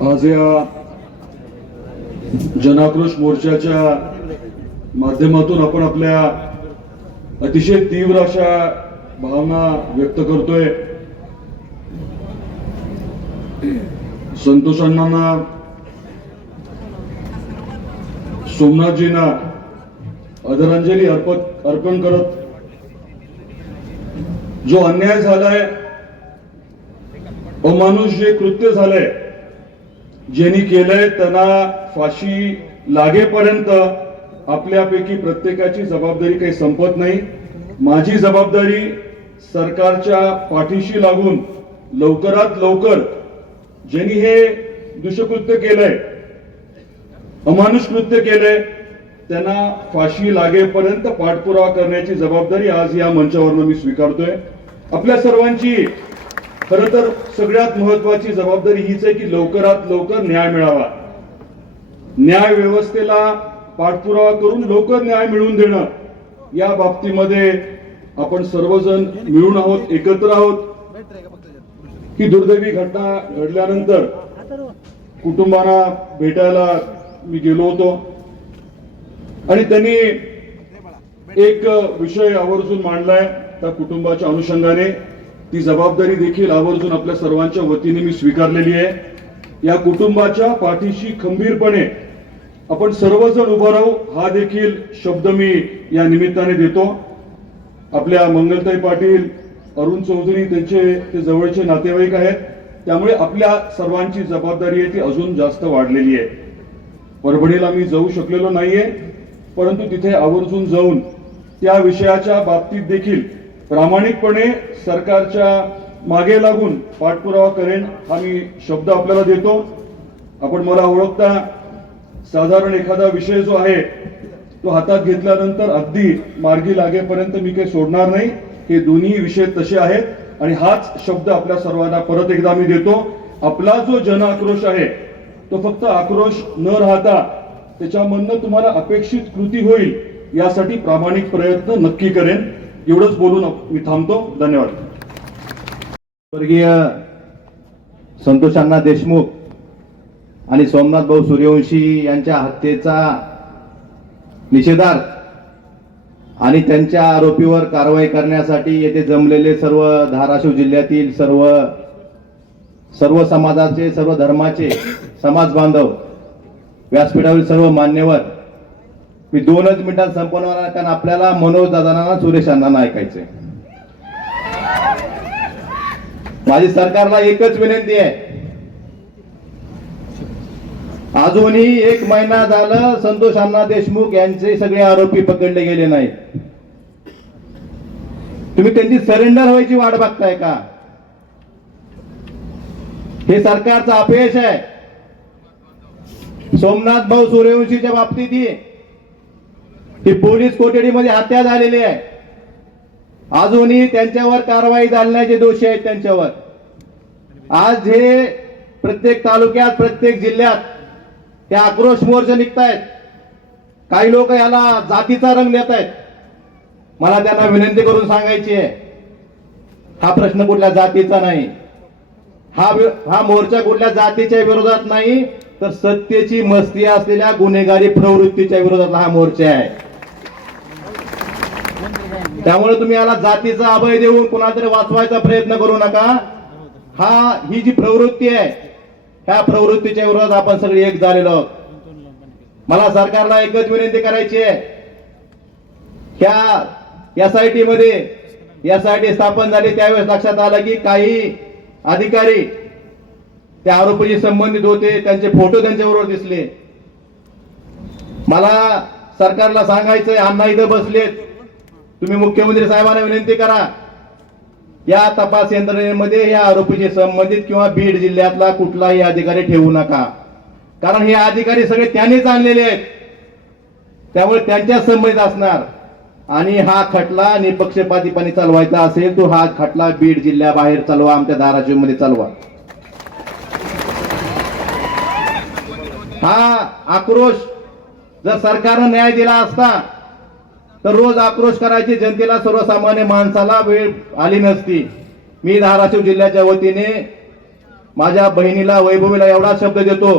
आज या जनाक्रोश मोर्चाच्या माध्यमातून आपण आपल्या अतिशय तीव्र अशा भावना व्यक्त करतोय. संतोष अण्णांना सोमनाथजींना आदरांजली अर्पण अर्पण करत जो अन्याय झालाय अमानुष जे कृत्य झालंय ज्यांनी केलंय त्यांना फाशी लागेपर्यंत आपल्यापैकी प्रत्येकाची जबाबदारी काही संपत नाही. माझी जबाबदारी सरकारच्या पाठीशी लागून लवकरात लवकर ज्यांनी हे दुष्कृत्य केलंय अमानुष कृत्य केलंय त्यांना फाशी लागेपर्यंत पाठपुरावा करण्याची जबाबदारी आज या मंचावरनं मी स्वीकारतोय. आपल्या सर्वांची खर तर सगळ्यात महत्वाची जबाबदारी हीच आहे की लवकरात लवकर न्याय मिळावा. न्याय व्यवस्थेला पाठपुरावा करून लवकर न्याय मिळवून देणं. या बाबतीमध्ये आपण सर्वजण मिळून आहोत एकत्र आहोत. ही दुर्दैवी घटना घडल्यानंतर कुटुंबांना भेटायला मी गेलो होतो. आणि त्यांनी एक विषय आवर्जून मांडलाय त्या कुटुंबाच्या अनुषंगाने. ती जबाबदारी देखील आवर्जून आपल्या सर्वांच्या वतीने मी स्वीकारलेली आहे. या कुटुंबाच्या पाठीशी खंबीरपणे आपण सर्वजण उभं राहू हा देखील शब्द मी या निमित्ताने देतो. आपल्या मंगलताई पाटील अरुण चौधरी त्यांचे ते जवळचे नातेवाईक आहेत. त्यामुळे आपल्या सर्वांची जबाबदारी आहे ती अजून जास्त वाढलेली आहे. परभणीला मी जाऊ शकलेलो नाहीये परंतु तिथे आवर्जून जाऊन त्या विषयाच्या बाबतीत देखील प्रामाणिकपणे सरकारच्या मागे लागून पाठपुरावा करेन हा मी शब्द आपल्याला देतो. आपण मला ओळखता साधारण एखादा विषय जो आहे तो हातात घेतल्यानंतर अगदी मार्गी लागेपर्यंत मी काही सोडणार नाही. हे दोन्ही विषय तसे आहेत आणि हाच शब्द आपल्या सर्वांना परत एकदा मी देतो. आपला जो जन आक्रोश आहे तो फक्त आक्रोश न राहता त्याच्यामधनं तुम्हाला अपेक्षित कृती होईल यासाठी प्रामाणिक प्रयत्न नक्की करेन. एवढंच बोलून मी थांबतो. धन्यवाद. स्वर्गीय संतोषांना देशमुख आणि सोमनाथ भाऊ सूर्यवंशी यांच्या हत्येचा निषेधार्थ आणि त्यांच्या आरोपीवर कारवाई करण्यासाठी येथे जमलेले सर्व धाराशिव जिल्ह्यातील सर्व सर्व समाजाचे सर्व धर्माचे समाज बांधव व्यासपीठावरील सर्व मान्यवर मी दोनच मिनिटात संपवणार आहे, कारण आपल्याला मनोज दादांना सुरेश अण्णांना ऐकायचंय. माझी सरकारला एकच विनंती आहे. अजूनही एक महिना झालं संतोष अण्णा देशमुख यांचे सगळे आरोपी पकडले गेले नाहीत. तुम्ही त्यांची सरेंडर व्हायची वाट बघताय का? हे सरकारचं अपयश आहे. सोमनाथ भाऊ सूर्यवंशीच्या बाबतीत की पोलीस कोठडीमध्ये हत्या झालेली आहे. अजूनही त्यांच्यावर कारवाई झाल्याचे दोषी आहेत त्यांच्यावर. आज हे प्रत्येक तालुक्यात प्रत्येक जिल्ह्यात ते आक्रोश मोर्चे निघतायत. काही लोक याला जातीचा रंग देत आहेत मला त्यांना विनंती करून सांगायची आहे. हा प्रश्न कुठल्या जातीचा नाही. हा हा मोर्चा कुठल्या जातीच्या विरोधात नाही तर सत्तेची मस्ती असलेल्या गुन्हेगारी प्रवृत्तीच्या विरोधात हा मोर्चा आहे. त्यामुळे तुम्ही याला जातीचा अभय देऊन कुणातरी वाचवायचा प्रयत्न करू नका. हा ही जी प्रवृत्ती आहे त्या प्रवृत्तीच्या विरोधात आपण सगळे एक झालेलो आहोत. मला सरकारला एकच विनंती करायची आहे. ह्या एसआयटी मध्ये एसआयटी स्थापन झाली त्यावेळेस लक्षात आलं की काही अधिकारी त्या आरोपीशी संबंधित होते त्यांचे फोटो त्यांच्याबरोबर दिसले. मला सरकारला सांगायचंय अण्णा इथं बसलेत. तुम्ही मुख्यमंत्री साहेबांना विनंती करा. या तपास यंत्रणेमध्ये या आरोपीशी संबंधित किंवा बीड जिल्ह्यातला कुठलाही अधिकारी ठेवू नका. कारण हे अधिकारी सगळे त्यांनीच आणलेले आहेत. त्यामुळे त्यांच्या संबंधित असणार. आणि हा खटला निपक्षपातीपणे चालवायचा असेल तो हा खटला बीड जिल्ह्याबाहेर चालवा आमच्या धाराशिवमध्ये चालवा. हा आक्रोश जर सरकारनं न्याय दिला असता तर रोज आक्रोश करायची जनतेला सर्वसामान्य माणसाला वेळ आली नसती. मी धाराशिव जिल्ह्याच्या वतीने माझ्या बहिणीला वैभवीला एवढा शब्द देतो.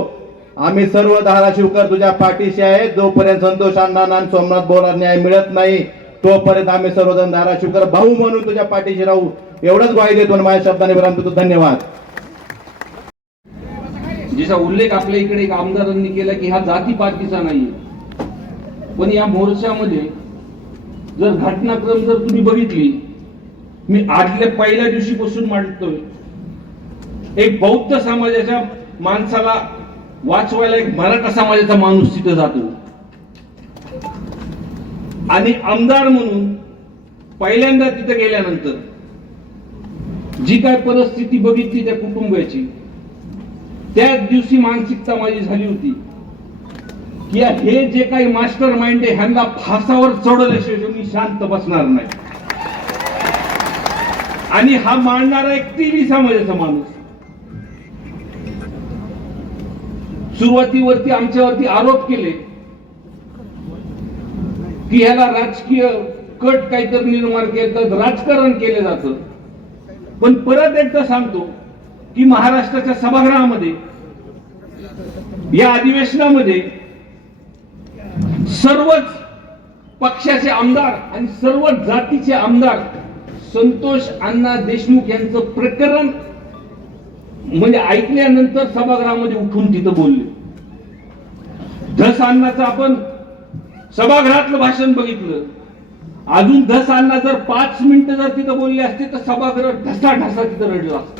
आम्ही सर्व धाराशिवकर तुझ्या पाठीशी आहे जोपर्यंत संतोष अण्णा आणि सोमनाथ बोरा न्याय मिळत नाही तोपर्यंत आम्ही सर्वजण धाराशिवकर भाऊ म्हणून तुझ्या पाठीशी राहू. एवढंच ग्वाही देतो आणि माझ्या शब्दाने विराम देतो धन्यवाद. जिचा उल्लेख आपल्या इकडे एक आमदारांनी केला की हा जातीपातीचा नाहीये. पण या मोर्चामध्ये जर घटनाक्रम जर तुम्ही बघितली मी आदल्या पहिल्या दिवशीपासून मांडतोय. एक बौद्ध समाजाच्या माणसाला वाचवायला एक मराठा समाजाचा माणूस तिथे जातो. आणि आमदार म्हणून पहिल्यांदा तिथे गेल्यानंतर जी काय परिस्थिती बघितली त्या कुटुंबाची त्याच दिवशी मानसिकता माझी झाली होती. की या हे जे काही मास्टर माइंड आहे ह्यांना फासावर चढवल्याशिवाय मी शांत बसणार नाही. आणि हा मांडणारा एक टीव्ही समाजाचा माणूस. सुरुवातीवरती आमच्यावरती आरोप केले की ह्याला राजकीय कट काहीतरी निर्माण केलं तर राजकारण केलं जातं. पण परत एकदा सांगतो की महाराष्ट्राच्या सभागृहामध्ये या अधिवेशनामध्ये सर्वच पक्षाचे आमदार आणि सर्वच जातीचे आमदार संतोष अण्णा देशमुख यांचं प्रकरण म्हणजे ऐकल्यानंतर सभागृहामध्ये उठून तिथं बोलले. धस अण्णाचं आपण सभागृहातलं भाषण बघितलं. अजून धस अण्णा जर पाच मिनिटं जर तिथं बोलले असते तर सभागृह ढसा ढसा तिथं रडलं असत.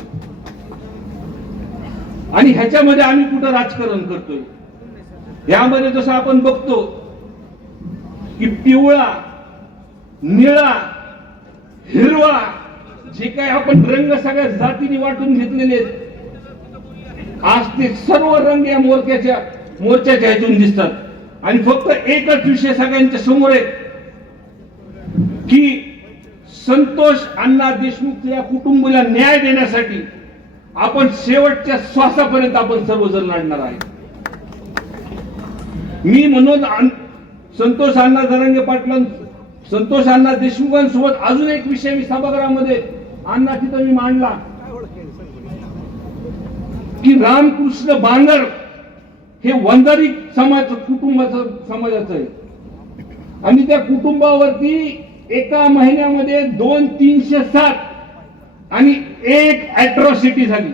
आणि ह्याच्यामध्ये आम्ही कुठं राजकारण करतोय? यामध्ये जसं आपण बघतो की पिवळा निळा हिरवा जे काही आपण रंग सगळ्या जातीने वाटून घेतलेले आहेत आज ते सर्व रंग या मोर्चाच्या मोर्चाच्या ह्यातून दिसतात. आणि फक्त एकच विषय सगळ्यांच्या समोर आहे की संतोष अण्णा देशमुख या कुटुंबाला न्याय देण्यासाठी आपण शेवटच्या श्वासापर्यंत आपण सर्वजण लढणार आहे मी म्हणून संतोष अण्णा धरंगे पाटलां संतोष अण्णा देशमुखांसोबत अजून एक विषय मी सभागृहामध्ये अण्णा तिथं मी मांडला. की रामकृष्ण बांगर हे वंजारी समाज कुटुंबाचं समाजाचं आहे. आणि त्या कुटुंबावरती एका महिन्यामध्ये दोन तीनशे सात आणि एक अॅट्रॉसिटी झाली.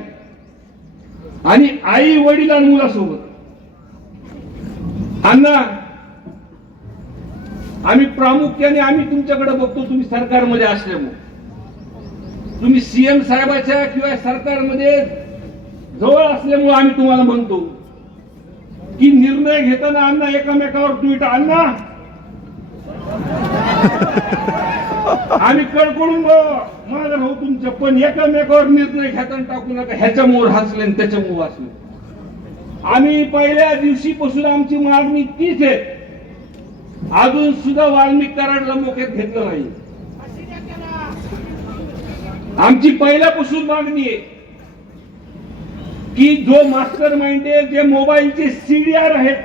आणि आई वडील आणि मुलासोबत अण्णा आम्ही प्रामुख्याने आम्ही तुमच्याकडे बघतो तुम्ही सरकारमध्ये असल्यामुळे तुम्ही सीएम साहेबाच्या किंवा सरकारमध्ये जवळ असल्यामुळे आम्ही तुम्हाला म्हणतो की निर्णय घेताना अण्णा एकामेकावर ट्विट अण्णा. आम्ही कडकडून माझा भाऊ तुमच्या पण एकामेकावर निर्णय घेताना टाकू नका ह्याच्यामुळे हसले आणि त्याच्यामुळे हसले आम्ही पहिल्या दिवशीपासून आमची मागणी तीच आहे. अजून सुद्धा वाल्मिक कराडला मोक्यात घेतलं नाही. आमची पहिल्यापासून मागणी आहे की जो मास्टर माइंड आहे जे मोबाईलचे सीडीआर आहेत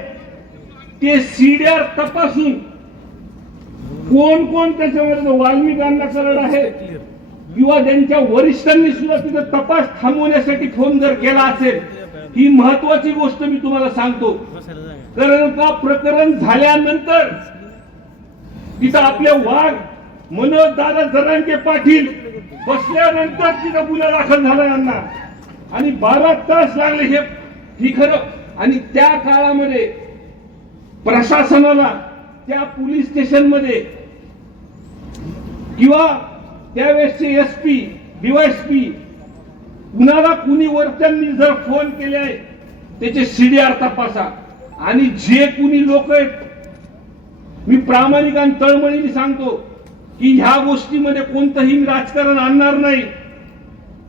ते सीडीआर तपासून कोण कोण त्याच्यामध्ये वाल्मिकांना करड आहे किंवा त्यांच्या वरिष्ठांनी सुद्धा तिथं तपास थांबवण्यासाठी फोन जर केला असेल ही महत्वाची गोष्ट मी तुम्हाला सांगतो. कारण का प्रकरण झाल्यानंतर तिथं आपल्या वाघ मनोज दादा जरांगे पाटील बसल्यानंतर तिथं गुन्हा दाखल झाला यांना. आणि बारा तास लागले हे ही खरं. आणि त्या काळामध्ये प्रशासनाला त्या पोलीस स्टेशनमध्ये किंवा त्यावेळेसचे एस पी डीवायसपी कुणाला कुणी वरच्यांनी जर फोन केले आहे त्याचे सीडीआर तपासा. आणि जे कुणी लोक आहेत मी प्रामाणिक आणि तळमळीने सांगतो की ह्या गोष्टीमध्ये कोणतंही राजकारण आणणार नाही.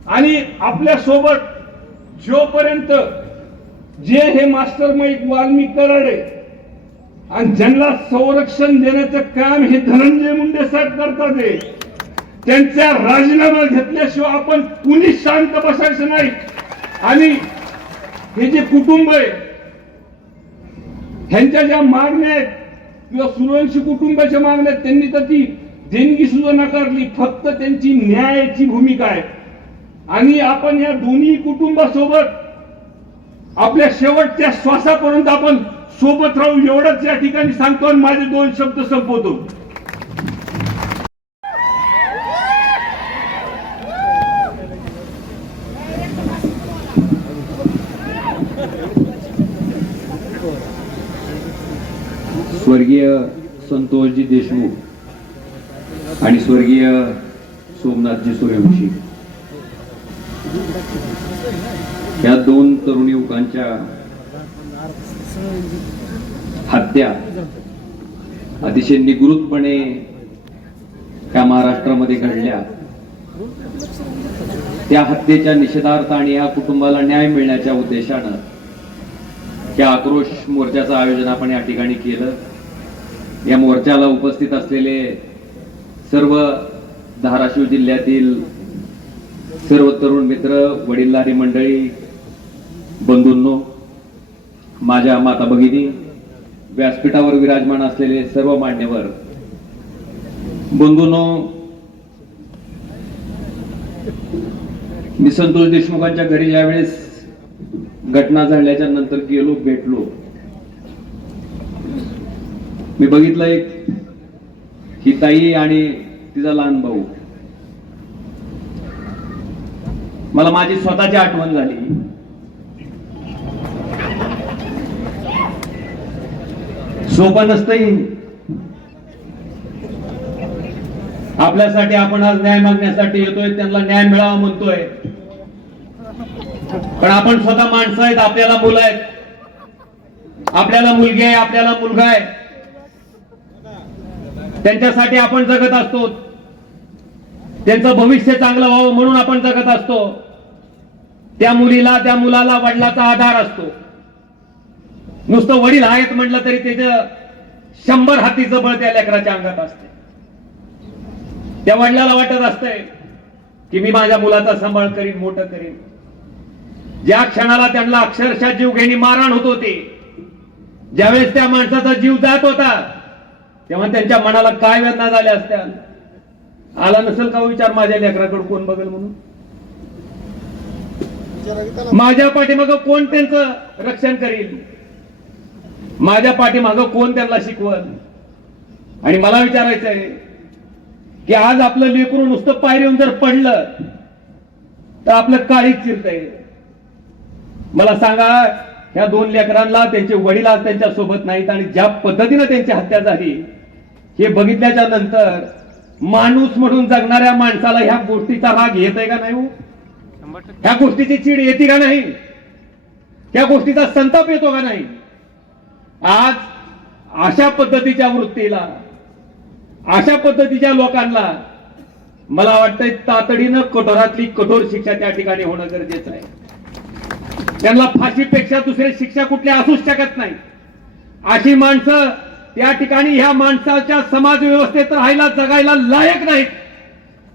आणि आपल्यासोबत जोपर्यंत जे हे मास्टर माईक वाल्मिक कराडे आणि ज्यांना संरक्षण देण्याचं काम हे धनंजय मुंडे साहेब करतात त्यांचा राजीनामा घेतल्याशिवाय आपण कुणी शांत बसायचं नाही. आणि हे जे कुटुंब आहे ह्यांच्या ज्या मागण्या आहेत किंवा सुरवंशी कुटुंबाच्या मागण्या आहेत त्यांनी तर ती देणगी सुद्धा नाकारली. फक्त त्यांची न्यायाची भूमिका आहे. आणि आपण या दोन्ही कुटुंबासोबत आपल्या शेवटच्या श्वासापर्यंत आपण सोबत राहू एवढंच या ठिकाणी सांगतो आणि माझे दोन शब्द संपवतो. संतोषजी देशमुख आणि स्वर्गीय सोमनाथजी सूर्यवंशी. या दोन तरुण युवकांच्या हत्या अतिशय निगृतपणे त्या महाराष्ट्रामध्ये घडल्या. त्या हत्येच्या निषेधार्थ आणि या कुटुंबाला न्याय मिळण्याच्या उद्देशानं या आक्रोश मोर्चाचं आयोजन आपण या ठिकाणी केलं. या मोर्चाला उपस्थित असलेले सर्व धाराशिव जिल्ह्यातील सर्व तरुण मित्र वडीलधारी मंडळी बंधूंनो माझ्या माता भगिनी व्यासपीठावर विराजमान असलेले सर्व मान्यवर बंधूंनो मी संतोष देशमुखांच्या घरी ज्यावेळेस घटना झाल्याच्यानंतर गेलो भेटलो मी बघितलं एक ही ताई आणि तिचा लहान भाऊ. मला माझी स्वतःची आठवण झाली. सोपं नसतंही आपल्यासाठी आपण आज न्याय मागण्यासाठी येतोय त्यांना न्याय मिळावा म्हणतोय. पण आपण स्वतः माणसं आहेत आपल्याला मुलं आहेत. आपल्याला मुलगी आहे आपल्याला मुलगा आहे. त्यांच्यासाठी आपण जगत असतो. त्यांचं भविष्य चांगलं व्हावं म्हणून आपण जगत असतो. त्या मुलीला त्या मुलाला वडिलाचा आधार असतो. नुसतं वडील आहेत म्हटलं तरी त्याचं शंभर हातीचं बळ त्या लेकराच्या अंगात असते. त्या वडिलाला वाटत असतंय की मी माझ्या मुलाचा सांभाळ करीन मोठं करीन. ज्या क्षणाला त्यांना अक्षरशः जीव घेणी मारहाण होत होती ज्यावेळेस त्या माणसाचा जीव जात होता तेव्हा त्यांच्या मनाला काय वेदना झाल्या असत्या? आला नसेल का हो विचार माझ्या लेकराकडे? कोण बघेल म्हणून? माझ्या पाठीमाग कोण त्यांचं रक्षण करील? माझ्या पाठीमाग कोण त्यांना शिकवल? आणि मला विचारायचं आहे की आज आपलं लेकरू नुसतं पायरीहून जर पडलं तर आपलं काळीच चिरतंय. मला सांगा ह्या दोन लेकरांना त्यांचे वडील आज त्यांच्यासोबत नाहीत आणि ज्या पद्धतीनं त्यांची हत्या झाली हे बघितल्याच्या नंतर माणूस म्हणून जगणाऱ्या माणसाला ह्या गोष्टीचा राग येत आहे का नाही हो? ह्या गोष्टीची चीड येते का नाही? त्या गोष्टीचा संताप येतो का नाही? आज अशा पद्धतीच्या वृत्तीला अशा पद्धतीच्या लोकांना मला वाटतंय तातडीनं कठोरातली कठोर शिक्षा त्या ठिकाणी होणं गरजेचं आहे. त्यांना फाशीपेक्षा दुसरी शिक्षा कुठल्या असूच शकत नाही. अशी माणसं त्या ठिकाणी ह्या माणसाच्या समाज व्यवस्थेत राहायला जगायला लायक नाहीत.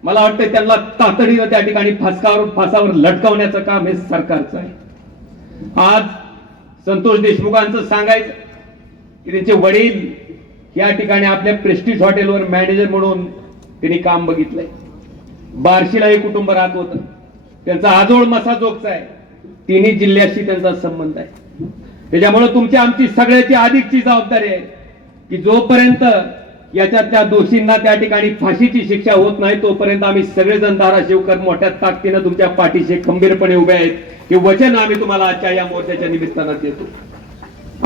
मला वाटतं त्यांना तातडीनं त्या ठिकाणी फासकावर फासावर लटकवण्याचं काम हे सरकारचं आहे. आज संतोष देशमुखांचं सांगायचं की त्यांचे वडील या ठिकाणी आपल्या प्रेस्टिज हॉटेलवर मॅनेजर म्हणून त्यांनी काम बघितलंय. बार्शीला हे कुटुंब राहत होतं. त्यांचा आजोळ मसा जोगचा आहे. तिन्ही जिल्ह्याशी त्यांचा संबंध आहे. त्याच्यामुळे तुमची आमची सगळ्याची अधिकची जबाबदारी आहे. की जोपर्यंत याच्यातल्या दोषींना त्या ठिकाणी फाशीची शिक्षा होत नाही तोपर्यंत आम्ही सगळेजण धाराशिवकर मोठ्या ताकदीनं तुमच्या पाठीशी खंबीरपणे उभे आहेत. हे वचन आम्ही तुम्हाला आजच्या या मोर्चाच्या निमित्तानं देतो.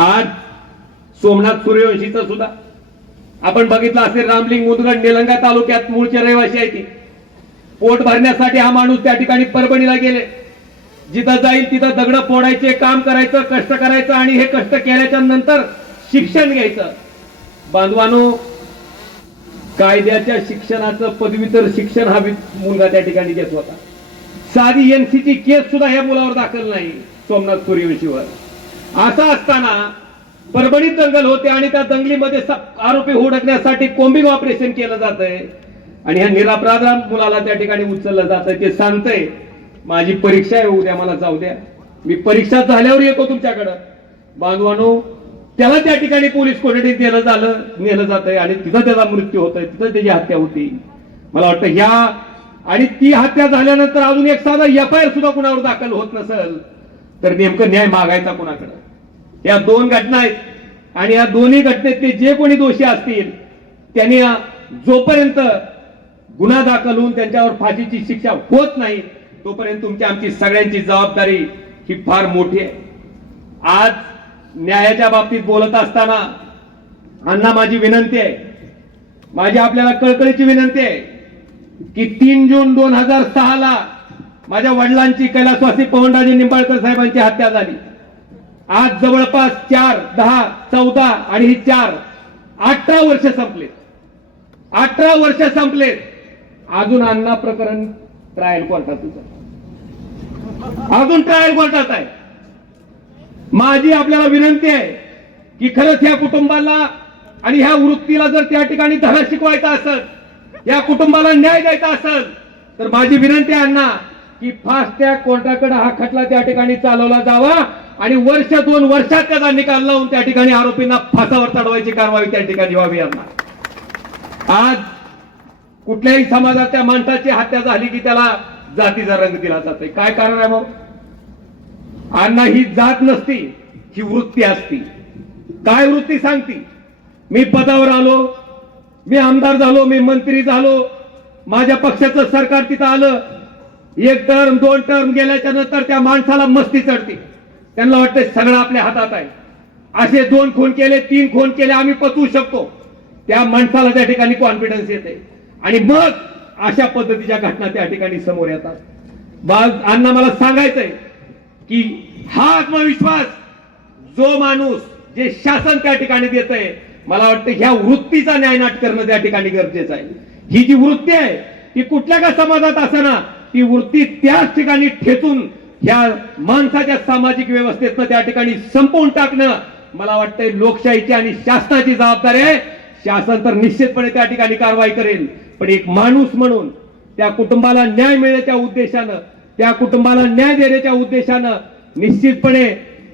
आज सोमनाथ सूर्यवंशीचं सुद्धा. आपण बघितलं असेल रामलिंग मुदगड निलंगा तालुक्यात मूळचे रहिवासी आहे ती. पोट भरण्यासाठी हा माणूस त्या ठिकाणी परभणीला गेले. जिथं जाईल तिथं दगड फोडायचे काम करायचं कष्ट करायचं आणि हे कष्ट केल्याच्यानंतर शिक्षण घ्यायचं. बांधवानो कायद्याच्या शिक्षणाचं पदवीतर शिक्षण हा मुलगा त्या ठिकाणी घेत होता साधी एनसीची केस सुद्धा ह्या मुलावर दाखल नाही सोमनाथ सूर्यवंशीवर असं असताना परभणीत दंगल होते आणि त्या दंगलीमध्ये स- आरोपी हुडकण्यासाठी कोम्बिंग ऑपरेशन केलं जात आहे आणि ह्या निरापराध मुलाला त्या ठिकाणी उचललं जात आहे ते सांगतंय माझी परीक्षा आहे उद्या मला जाऊ द्या. मी परीक्षा झाल्यावर येतो तुमच्याकडं. बांधवानो त्याला त्या ठिकाणी पोलीस कोठडीत नेलं झालं नेलं जात आहे आणि तिथं त्याचा मृत्यू होत आहे तिथं त्याची हत्या होती. मला वाटतं ह्या आणि ती हत्या झाल्यानंतर अजून एक साधा एफ आय आर सुद्धा कुणावर दाखल होत नसेल तर नेमकं न्याय मागायचा कुणाकडे? या दोन घटना आहेत आणि या दोन्ही घटनेतले जे कोणी दोषी असतील त्यांनी जोपर्यंत गुन्हा दाखल होऊन त्यांच्यावर फाशीची शिक्षा होत नाही तोपर्यंत तुमची आमची सगळ्यांची जबाबदारी ही फार मोठी आहे. आज न्यायाच्या बाबतीत बोलत असताना अण्णा माझी विनंती आहे. माझी आपल्याला कळकळीची विनंती आहे की तीन जून दोन हजार सहाला माझ्या वडिलांची कैलासवासी पवनराजे निंबाळकर साहेबांची हत्या झाली. आज जवळपास चार दहा चौदा आणि ही चार अठरा वर्ष संपले. अठरा वर्ष संपलेत अजून अण्णा प्रकरण ट्रायल कोर्टातच आहे अजून ट्रायल कोर्टात आहे. माझी आपल्याला विनंती आहे की खरंच या कुटुंबाला आणि ह्या वृत्तीला जर त्या ठिकाणी धडा शिकवायचा असेल या कुटुंबाला न्याय द्यायचा असेल तर माझी विनंती आहे अण्णा की फास्ट त्या कोर्टाकडे हा खटला त्या ठिकाणी चालवला जावा आणि वर्ष दोन वर्षात त्याचा निकाल लावून त्या ठिकाणी आरोपींना फासावर चढवायची कारवाई त्या ठिकाणी व्हावी यांना आज कुठल्याही समाजात त्या माणसाची हत्या झाली की त्याला जातीचा रंग दिला जातोय. काय कारण आहे मग अण्णा ही जात नसती ही वृत्ती असती. काय वृत्ती सांगती? मी पदावर आलो मी आमदार झालो मी मंत्री झालो माझ्या पक्षाचं सरकार तिथं आलं. एक टर्म दोन टर्म गेल्याच्यानंतर त्या माणसाला मस्ती चढते. त्यांना वाटतं सगळं आपल्या हातात आहे. असे दोन खून केले तीन खून केले आम्ही पचवू शकतो. त्या माणसाला त्या ठिकाणी कॉन्फिडन्स येते. आणि मग अशा पद्धतीच्या घटना त्या ठिकाणी समोर येतात. बा अण्णा मला सांगायचंय की हा आत्मविश्वास जो माणूस जे शासन त्या ठिकाणी देत आहे मला वाटतं ह्या वृत्तीचा न्यायनाट करणं त्या ठिकाणी गरजेचं आहे. ही जी वृत्ती आहे ती कुठल्या का समाजात असताना ती वृत्ती त्याच ठिकाणी ठेचून ह्या माणसाच्या सामाजिक व्यवस्थेतनं त्या ठिकाणी संपवून टाकणं मला वाटतंय लोकशाहीची आणि शासनाची जबाबदारी आहे. शासन तर निश्चितपणे त्या ठिकाणी कारवाई करेल. पण एक माणूस म्हणून त्या कुटुंबाला न्याय मिळण्याच्या उद्देशानं त्या कुटुंबाला न्याय देण्याच्या उद्देशानं निश्चितपणे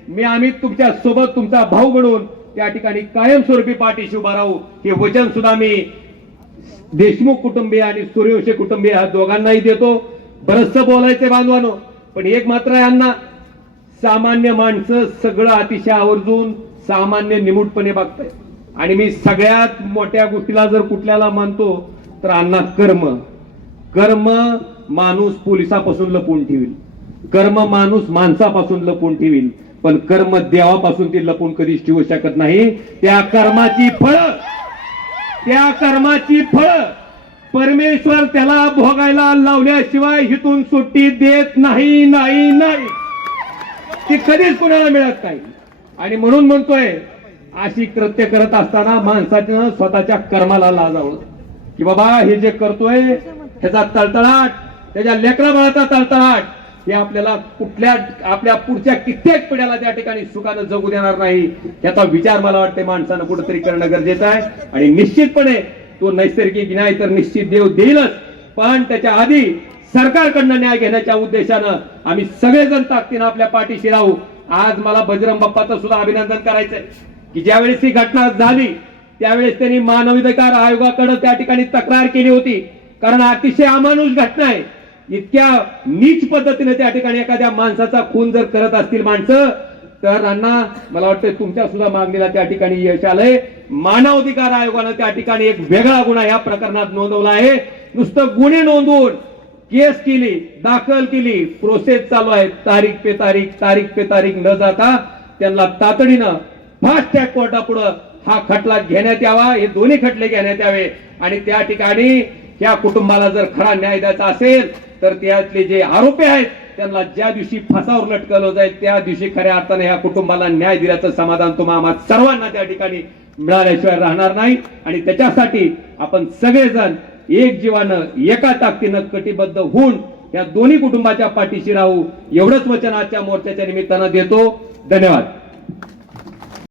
मी आम्ही तुमच्यासोबत तुमचा भाऊ म्हणून त्या ठिकाणी कायमस्वरूपी पाठीशी उभा राहू. हे वचन सुद्धा मी देशमुख कुटुंबीय आणि सूर्यवंशी कुटुंबीय ह्या दोघांनाही देतो. बरंच बोलायचे बांधवानो पण एक मात्र यांना अण्णा सामान्य माणसं सगळं अतिशय आवर्जून सामान्य निमूटपणे बघताय आणि मी सगळ्यात मोठ्या गोष्टीला जर कुठल्याला मानतो तर अण्णा कर्म. कर्म माणूस पोलिसापासून लपवून ठेवील कर्म माणूस माणसापासून लपवून ठेवील पण कर्म देवापासून ते लपवून कधीच ठेवू शकत नाही. त्या कर्माची फळ त्या कर्माची फळ परमेश्वर त्याला भोगायला लावल्याशिवाय हिथून सुट्टी देत नाही नाही नाही. ती कधीच कुणाला मिळत नाही. आणि म्हणून म्हणतोय अशी कृत्य करत असताना माणसानं स्वतःच्या कर्माला लाजावं. की बाबा हे जे करतोय ह्याचा तळतळाट त्याच्या लेकरा बाळाचा तळतळाट हे आपल्याला कुठल्या आपल्या पुढच्या कित्येक पिढ्याला त्या ठिकाणी सुखानं जगू देणार नाही याचा विचार मला वाटते माणसानं कुठेतरी करणं गरजेचं आहे. आणि निश्चितपणे तो नैसर्गिक न्याय तर निश्चित देव देईलच पण त्याच्या आधी सरकारकडनं न्याय घेण्याच्या उद्देशानं आम्ही सगळेजण ताकदीनं आपल्या पाठीशी राहू. आज मला बजरंग बाप्पाचं सुद्धा अभिनंदन करायचंय की ज्यावेळेस ही घटना झाली त्यावेळेस त्यांनी मानवाधिकार आयोगाकडे त्या ठिकाणी तक्रार केली होती. कारण अतिशय अमानुष घटना आहे. इतक्या नीच पद्धतीने त्या ठिकाणी एखाद्या माणसाचा खून जर करत असतील माणसं तर अण्णा मला वाटतं तुमच्या सुद्धा मागणीला त्या ठिकाणी यश आलंय. मानवाधिकार आयोगानं त्या ठिकाणी एक वेगळा गुन्हा या प्रकरणात नोंदवला आहे. नुसतं गुन्हे नोंदवून केस केली दाखल केली प्रोसेस चालू आहे. तारीख पे तारीख तारीख पे तारीख न जाता त्यांना तातडीनं फास्ट ट्रॅक कोर्टापुढं हा खटला घेण्यात यावा. हे दोन्ही खटले घेण्यात यावे. आणि त्या ठिकाणी या कुटुंबाला जर खरा न्याय द्यायचा असेल तर त्यातले जे आरोपी आहेत त्यांना ज्या दिवशी फासावर लटकवलं जाईल त्या दिवशी खऱ्या अर्थाने या कुटुंबाला न्याय दिल्याचं समाधान तुम्हाला सर्वांना त्या ठिकाणी मिळाल्याशिवाय राहणार नाही. आणि त्याच्यासाठी आपण सगळेजण एक जीवानं एका ताकदीनं कटिबद्ध होऊन या दोन्ही कुटुंबाच्या पाठीशी राहू एवढंच वचन आजच्या मोर्चाच्या निमित्तानं देतो. धन्यवाद.